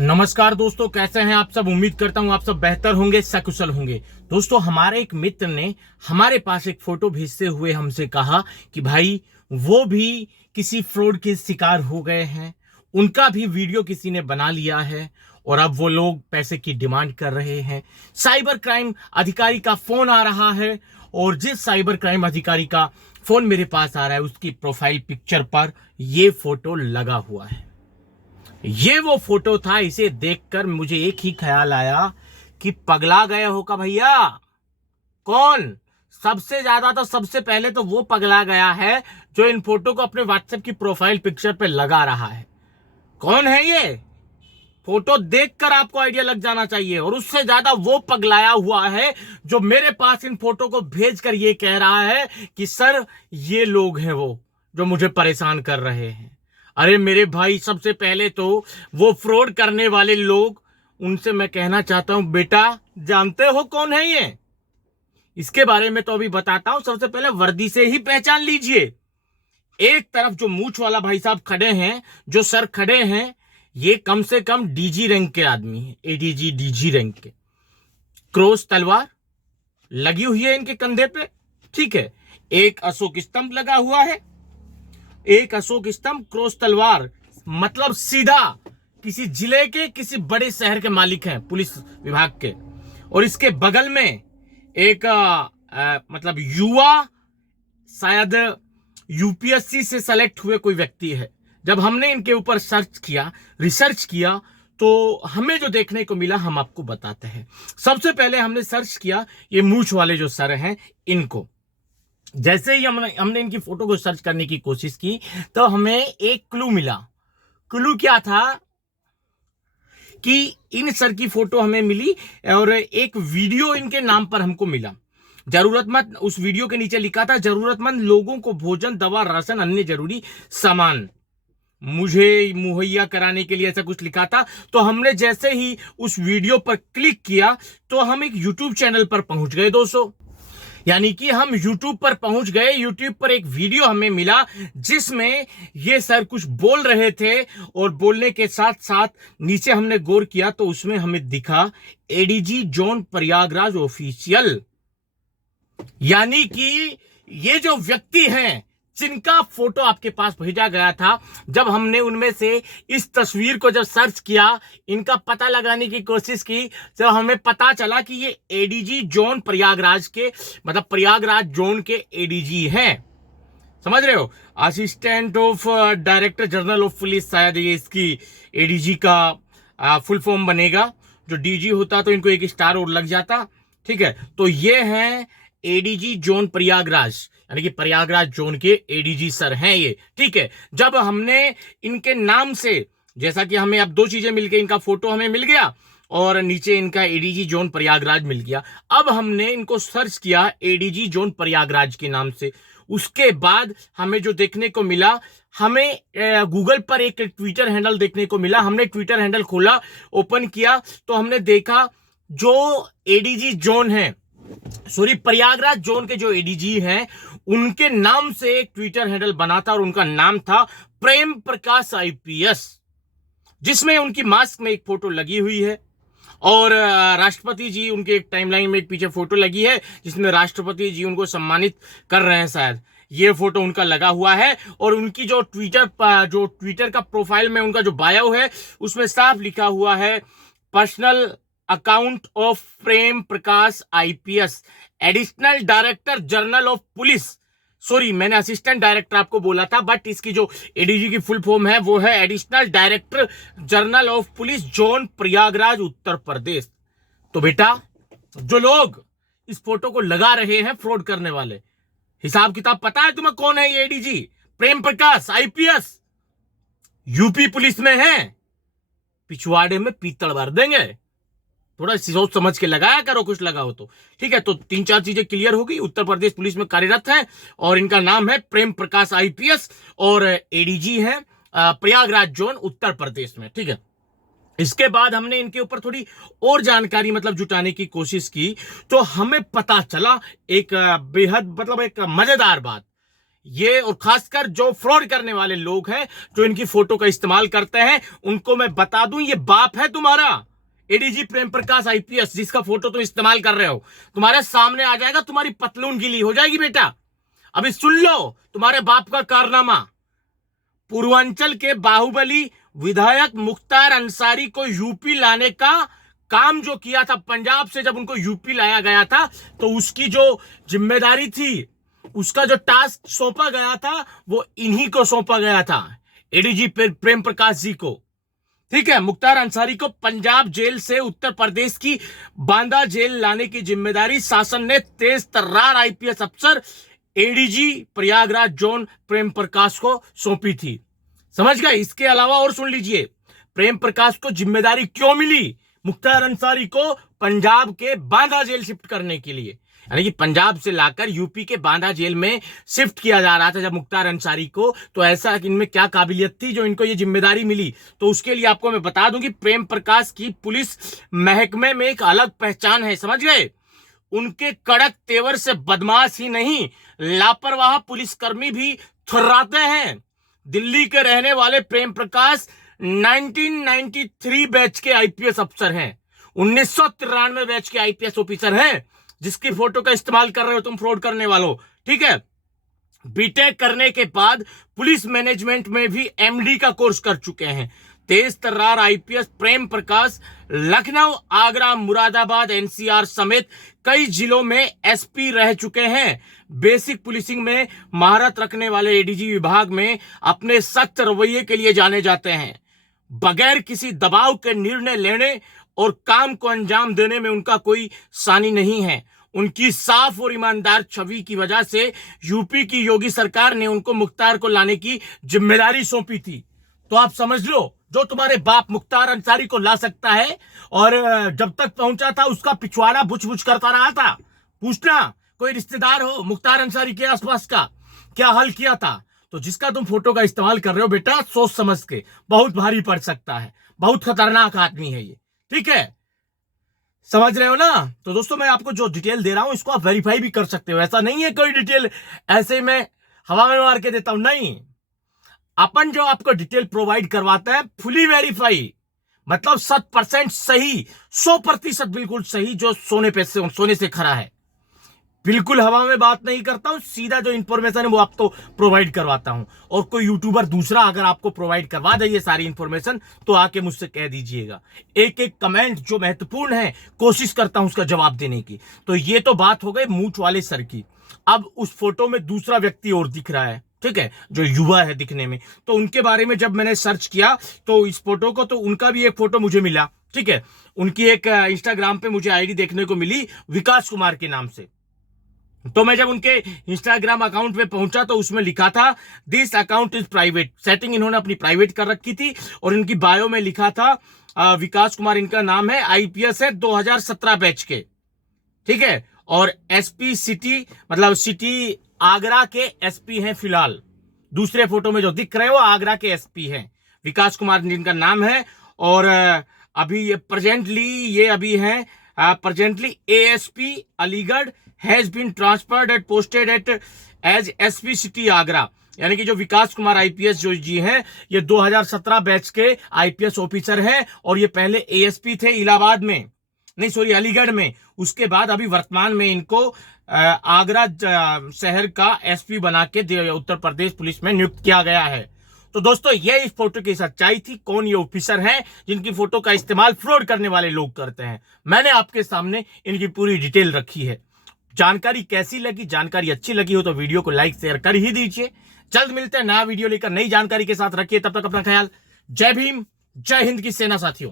नमस्कार दोस्तों, कैसे हैं आप सब। उम्मीद करता हूं आप सब बेहतर होंगे, सकुशल होंगे। दोस्तों, हमारे एक मित्र ने हमारे पास एक फोटो भेजते हुए हमसे कहा कि भाई वो भी किसी फ्रॉड के शिकार हो गए हैं, उनका भी वीडियो किसी ने बना लिया है और अब वो लोग पैसे की डिमांड कर रहे हैं। साइबर क्राइम अधिकारी का फोन आ रहा है और जिस साइबर क्राइम अधिकारी का फोन मेरे पास आ रहा है उसकी प्रोफाइल पिक्चर पर ये फोटो लगा हुआ है। ये वो फोटो था। इसे देखकर मुझे एक ही ख्याल आया कि पगला गए हो का भैया। कौन सबसे ज्यादा, तो सबसे पहले तो वो पगला गया है जो इन फोटो को अपने व्हाट्सएप की प्रोफाइल पिक्चर पे लगा रहा है। कौन है ये? फोटो देखकर आपको आइडिया लग जाना चाहिए। और उससे ज्यादा वो पगलाया हुआ है जो मेरे पास इन फोटो को भेजकर ये कह रहा है कि सर ये लोग हैं वो जो मुझे परेशान कर रहे हैं। अरे मेरे भाई, सबसे पहले तो वो फ्रॉड करने वाले लोग, उनसे मैं कहना चाहता हूं, बेटा जानते हो कौन है ये? इसके बारे में तो अभी बताता हूं। सबसे पहले वर्दी से ही पहचान लीजिए। एक तरफ जो मूछ वाला भाई साहब खड़े हैं, जो सर खड़े हैं, ये कम से कम डीजी रैंक के आदमी हैं। एडीजी डीजी रैंक के। क्रॉस तलवार लगी हुई है इनके कंधे पे, ठीक है। एक अशोक स्तंभ लगा हुआ है, एक अशोक स्तंभ, क्रॉस तलवार, मतलब सीधा किसी जिले के किसी बड़े शहर के मालिक हैं, पुलिस विभाग के। और इसके बगल में एक मतलब युवा, शायद यूपीएससी से सेलेक्ट हुए कोई व्यक्ति है। जब हमने इनके ऊपर सर्च किया, रिसर्च किया, तो हमें जो देखने को मिला हम आपको बताते हैं। सबसे पहले हमने सर्च किया ये मूछ वाले जो सर हैं इनको। जैसे ही हमने इनकी फोटो को सर्च करने की कोशिश की तो हमें एक क्लू मिला। क्लू क्या था कि इन सर की फोटो हमें मिली और एक वीडियो इनके नाम पर हमको मिला। जरूरतमंद, उस वीडियो के नीचे लिखा था जरूरतमंद लोगों को भोजन, दवा, राशन, अन्य जरूरी सामान मुझे मुहैया कराने के लिए, ऐसा कुछ लिखा था। तो हमने जैसे ही उस वीडियो पर क्लिक किया तो हम एक यूट्यूब चैनल पर पहुंच गए दोस्तों। यानी कि हम YouTube पर पहुंच गए। YouTube पर एक वीडियो हमें मिला जिसमें ये सर कुछ बोल रहे थे और बोलने के साथ साथ नीचे हमने गौर किया तो उसमें हमें दिखा एडीजी जोन प्रयागराज ऑफिशियल। यानी कि ये जो व्यक्ति हैं जिनका फोटो आपके पास भेजा गया था, जब हमने उनमें से इस तस्वीर को जब सर्च किया, इनका पता लगाने की कोशिश की, तो हमें पता चला कि ये एडीजी जोन प्रयागराज के, मतलब प्रयागराज जोन के एडीजी हैं। समझ रहे हो? Assistant of director general of police, शायद ये इसकी एडीजी का फुल फॉर्म बनेगा। जो डीजी होता तो इनको एक स्टार और लग जाता, ठीक है। तो ये हैं एडीजी जोन प्रयागराज, यानी कि प्रयागराज जोन के एडीजी सर हैं ये, ठीक है। जब हमने इनके नाम से, जैसा कि हमें अब दो चीजें मिल गई, इनका फोटो हमें मिल गया और नीचे इनका एडीजी जोन प्रयागराज मिल गया। अब हमने इनको सर्च किया एडीजी जोन प्रयागराज के नाम से। उसके बाद हमें जो देखने को मिला, हमें गूगल पर एक ट्विटर हैंडल देखने को मिला। हमने ट्विटर हैंडल खोला, ओपन किया तो हमने देखा जो एडीजी जोन है, सॉरी प्रयागराज जोन के जो एडीजी हैं, उनके नाम से एक ट्विटर हैंडल बना था और उनका नाम था प्रेम प्रकाश आईपीएस, जिसमें उनकी मास्क में एक फोटो लगी हुई है और राष्ट्रपति जी, उनके एक टाइमलाइन में एक पीछे फोटो लगी है जिसमें राष्ट्रपति जी उनको सम्मानित कर रहे हैं, शायद ये फोटो उनका लगा हुआ है। और उनकी जो ट्विटर का प्रोफाइल में उनका जो बायो है उसमें साफ लिखा हुआ है personal account of Prem Prakash IPS, additional director general of police. Sorry, मैंने असिस्टेंट डायरेक्टर आपको बोला था, बट इसकी जो एडीजी की फुल फॉर्म है वो है additional director general of police zone Prayagraj Uttar Pradesh. तो बेटा, जो लोग इस फोटो को लगा रहे हैं फ्रॉड करने वाले, हिसाब किताब पता है तुम्हें कौन है ये ADG Prem Prakash IPS? UP police में है, पिछवाड़े में पीतल भर देंगे। थोड़ा सोच समझ के लगाया करो, कुछ लगा हो तो, ठीक है। तो तीन चार चीजें क्लियर हो गई। उत्तर प्रदेश पुलिस में कार्यरत है और इनका नाम है प्रेम प्रकाश आईपीएस और एडीजी है प्रयागराज जोन उत्तर प्रदेश में, ठीक है। इसके बाद हमने इनके ऊपर थोड़ी और जानकारी मतलब जुटाने की कोशिश की तो हमें पता चला एक बेहद मतलब एक मजेदार बात। ये और खासकर जो फ्रॉड करने वाले लोग हैं, जो इनकी फोटो का इस्तेमाल करते हैं, उनको मैं बता दूं, ये बाप है तुम्हारा एडीजी प्रेम प्रकाश आईपीएस, जिसका फोटो तुम इस्तेमाल कर रहे हो। तुम्हारे सामने आ जाएगा, तुम्हारी पतलून गीली हो जाएगी बेटा। अभी सुन लो तुम्हारे बाप का कारनामा। पूर्वांचल के बाहुबली विधायक मुख्तार अंसारी को यूपी लाने का काम जो किया था, पंजाब से जब उनको यूपी लाया गया था, तो उसकी जो जिम्मेदारी थी, उसका जो टास्क सौंपा गया था, वो इन्हीं को सौंपा गया था, एडीजी प्रेम प्रकाश जी को। ठीक है, मुख्तार अंसारी को पंजाब जेल से उत्तर प्रदेश की बांदा जेल लाने की जिम्मेदारी शासन ने तेज तर्रार आईपीएस अफसर एडीजी प्रयागराज जोन प्रेम प्रकाश को सौंपी थी। समझ गए? इसके अलावा और सुन लीजिए, प्रेम प्रकाश को जिम्मेदारी क्यों मिली मुख्तार अंसारी को पंजाब के बांदा जेल शिफ्ट करने के लिए, यानी कि पंजाब से लाकर यूपी के बांदा जेल में शिफ्ट किया जा रहा था जब मुख्तार अंसारी को, तो ऐसा इनमें क्या काबिलियत थी जो इनको ये जिम्मेदारी मिली। तो उसके लिए आपको मैं बता दूं कि प्रेम प्रकाश की पुलिस महकमे में एक अलग पहचान है, समझ गए? उनके कड़क तेवर से बदमाश ही नहीं, लापरवाह पुलिसकर्मी भी थर्राते हैं। दिल्ली के रहने वाले प्रेम प्रकाश 1993 बैच के आईपीएस अफसर हैं, 1993 बैच के आईपीएस ऑफिसर हैं, जिसकी फोटो का इस्तेमाल कर रहे हो तुम फ्रॉड करने वालों। ठीक है, बीटेक करने के बाद पुलिस मैनेजमेंट में भी एमडी का कोर्स कर चुके हैं। तेज तर्रार आईपीएस प्रेम प्रकाश लखनऊ, आगरा, मुरादाबाद, एनसीआर समेत कई जिलों में एसपी रह चुके हैं। बेसिक पुलिसिंग में महारत रखने वाले एडीजी विभाग में अपने सख्त रवैये के लिए जाने जाते हैं। बगैर किसी दबाव के निर्णय लेने और काम को अंजाम देने में उनका कोई सानी नहीं है। उनकी साफ और ईमानदार छवि की वजह से यूपी की योगी सरकार ने उनको मुख्तार को लाने की जिम्मेदारी सौंपी थी। तो आप समझ लो, जो तुम्हारे बाप मुख्तार अंसारी को ला सकता है, और जब तक पहुंचा था उसका पिछवाड़ा बुच बुच करता रहा था। पूछना कोई रिश्तेदार हो मुख्तार अंसारी के आसपास का, क्या हल किया था। तो जिसका तुम फोटो का इस्तेमाल कर रहे हो बेटा, सोच समझ के, बहुत भारी पड़ सकता है, बहुत खतरनाक आदमी है ये। ठीक है, समझ रहे हो ना? तो दोस्तों, मैं आपको जो डिटेल दे रहा हूं इसको आप वेरीफाई भी कर सकते हो। ऐसा नहीं है कोई डिटेल ऐसे मैं हवा में मार के देता हूं, नहीं। अपन जो आपको डिटेल प्रोवाइड करवाता है फुली वेरीफाई, मतलब 100% सही, 100% बिल्कुल सही, जो सोने से खरा है। बिल्कुल हवा में बात नहीं करता हूं, सीधा जो इंफॉर्मेशन है वो आपको प्रोवाइड करवाता हूं। और कोई यूट्यूबर दूसरा अगर आपको प्रोवाइड करवा दे ये सारी इंफॉर्मेशन, तो आके मुझसे कह दीजिएगा। एक एक कमेंट जो महत्वपूर्ण है कोशिश करता हूं उसका जवाब देने की। तो ये तो बात हो गई मूंछ वाले सर की। अब उस फोटो में दूसरा व्यक्ति और दिख रहा है, ठीक है, जो युवा है दिखने में। तो उनके बारे में जब मैंने सर्च किया तो इस फोटो को, तो उनका भी एक फोटो मुझे मिला। ठीक है, उनकी एक इंस्टाग्राम पे मुझे आईडी देखने को मिली विकास कुमार के नाम से। तो मैं जब उनके इंस्टाग्राम अकाउंट पे पहुंचा तो उसमें लिखा था this account is private. Setting इन्होंने अपनी प्राइवेट कर रखी थी, और इनकी बायो में लिखा था विकास कुमार इनका नाम है, आईपीएस है 2017 बैच के। ठीक है, और एसपी सिटी, मतलब सिटी आगरा के एसपी हैं फिलहाल। दूसरे फोटो में जो दिख रहे हो आगरा के एसपी हैं, विकास कुमार जिनका नाम है। और अभी ये presently presently ASP Aligarh has been transferred and posted at as SP city Agra. यानी कि जो विकास कुमार आईपीएस जो जी हैं, ये 2017 बैच के आईपीएस ऑफिसर हैं, और ये पहले एएसपी थे इलाहाबाद में, नहीं सॉरी अलीगढ़ में। उसके बाद अभी वर्तमान में इनको आगरा शहर का एसपी बना के उत्तर प्रदेश पुलिस में नियुक्त किया गया है। तो दोस्तों, ये इस फोटो की सच्चाई थी। कौन ये ऑफिसर हैं जिनकी फोटो का इस्तेमाल फ्रॉड करने वाले लोग करते हैं। मैंने आपके सामने इनकी पूरी डिटेल रखी है। जानकारी कैसी लगी? जानकारी अच्छी लगी हो तो वीडियो को लाइक शेयर कर ही दीजिए। जल्द मिलते हैं नया वीडियो लेकर नई जानकारी के साथ। रखिए तब तक अपना ख्याल। जय भीम, जय हिंद की सेना साथियों।